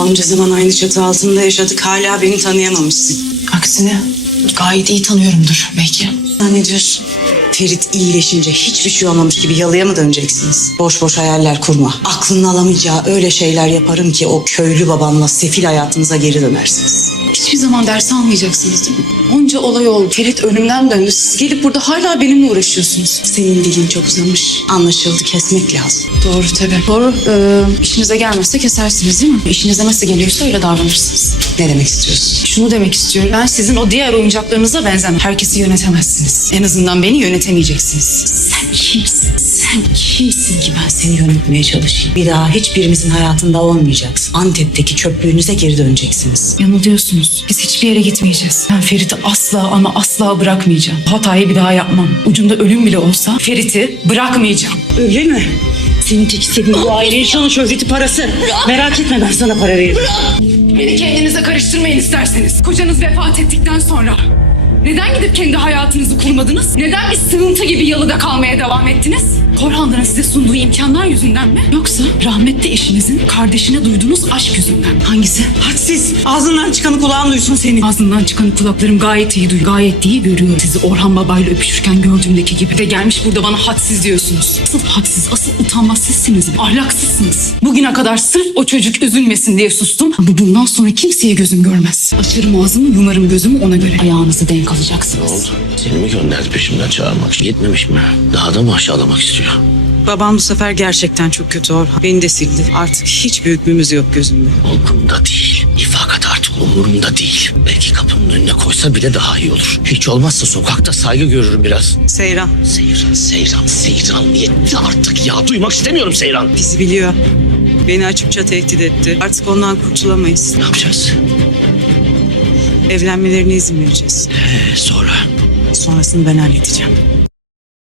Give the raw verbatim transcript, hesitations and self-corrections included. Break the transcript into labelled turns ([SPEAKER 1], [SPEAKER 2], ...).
[SPEAKER 1] Onca zaman aynı çatı altında yaşadık, hala beni tanıyamamışsın.
[SPEAKER 2] Aksine gayet iyi tanıyorumdur belki.
[SPEAKER 1] Zannediyorsun. Ferit iyileşince hiçbir şey olmamış gibi yalıya mı döneceksiniz? Boş boş hayaller kurma. Aklının alamayacağı öyle şeyler yaparım ki o köylü babanla sefil hayatınıza geri dönersiniz.
[SPEAKER 2] Hiçbir zaman ders almayacaksınız değil mi? Onca olay oldu. Ferit ölümden döndü. Siz gelip burada hala benimle uğraşıyorsunuz.
[SPEAKER 1] Senin dilin çok uzamış. Anlaşıldı, kesmek lazım.
[SPEAKER 2] Doğru tabii. Doğru. Ee, işinize gelmezse kesersiniz değil mi? İşinize nasıl geliyorsa öyle davranırsınız.
[SPEAKER 1] Ne demek istiyorsun?
[SPEAKER 2] Şunu demek istiyorum. Ben sizin o diğer oyuncaklarınıza benzemem. Herkesi yönetemezsiniz. En azından beni yönetemeyeceksiniz.
[SPEAKER 1] Sen kimsin? Sen kimsin ki ben seni yönetmeye çalışayım? Bir daha hiçbirimizin hayatında olmayacaksın. Antep'teki çöplüğünüze geri döneceksiniz.
[SPEAKER 2] Yanılıyorsunuz. Biz hiçbir yere gitmeyeceğiz. Ben Ferit'i asla ama asla bırakmayacağım. Bu hatayı bir daha yapmam. Ucunda ölüm bile olsa Ferit'i bırakmayacağım.
[SPEAKER 1] Öyle mi? Senin tek istediğin bu ailenin şanı, şöhreti, parası. Merak etme, ben sana para veririm.
[SPEAKER 2] Beni kendinize karıştırmayın isterseniz. Kocanız vefat ettikten sonra neden gidip kendi hayatınızı kurmadınız? Neden bir sığıntı gibi yalıda kalmaya devam ettiniz? Korhan'dan size sunduğu imkanlar yüzünden mi? Yoksa rahmetli eşinizin kardeşine duyduğunuz aşk yüzünden mi? Hangisi?
[SPEAKER 1] Hadsiz. Ağzından çıkanı kulağın duysun senin.
[SPEAKER 2] Ağzından çıkan kulaklarım gayet iyi duyuyor. Gayet iyi görüyor. Sizi Orhan babayla öpüşürken gördüğümdeki gibi. De gelmiş burada bana hadsiz diyorsunuz. Asıl hadsiz, asıl utanmaz sizsiniz. Ahlaksızsınız. Bugüne kadar sırf o çocuk üzülmesin diye sustum. Ama bundan sonra kimseye gözüm görmez. Açarım ağzımı, yumarım gözümü ona göre. Ayağınızı denk alacaksınız.
[SPEAKER 3] Ne oldu? Seni mi gönderdi peşimden çağırmak için? Gitmemiş mi? Daha da mı aşağılamak istiyor?
[SPEAKER 1] Babam bu sefer gerçekten çok kötü Orhan. Beni de sildi. Artık hiç büyüklüğümüz yok gözümde.
[SPEAKER 3] Umurumda değil. İfakat artık umurumda değil. Belki kapının önüne koysa bile daha iyi olur. Hiç olmazsa sokakta saygı görürüm biraz.
[SPEAKER 1] Seyran
[SPEAKER 3] Seyran, Seyran, Seyran yetti artık ya. Duymak istemiyorum Seyran.
[SPEAKER 1] bizi biliyor. Beni açıkça tehdit etti. Artık ondan kurtulamayız.
[SPEAKER 3] Ne yapacağız?
[SPEAKER 1] Evlenmelerine izin vereceğiz.
[SPEAKER 3] Ee, sonra?
[SPEAKER 1] Sonrasını ben halledeceğim.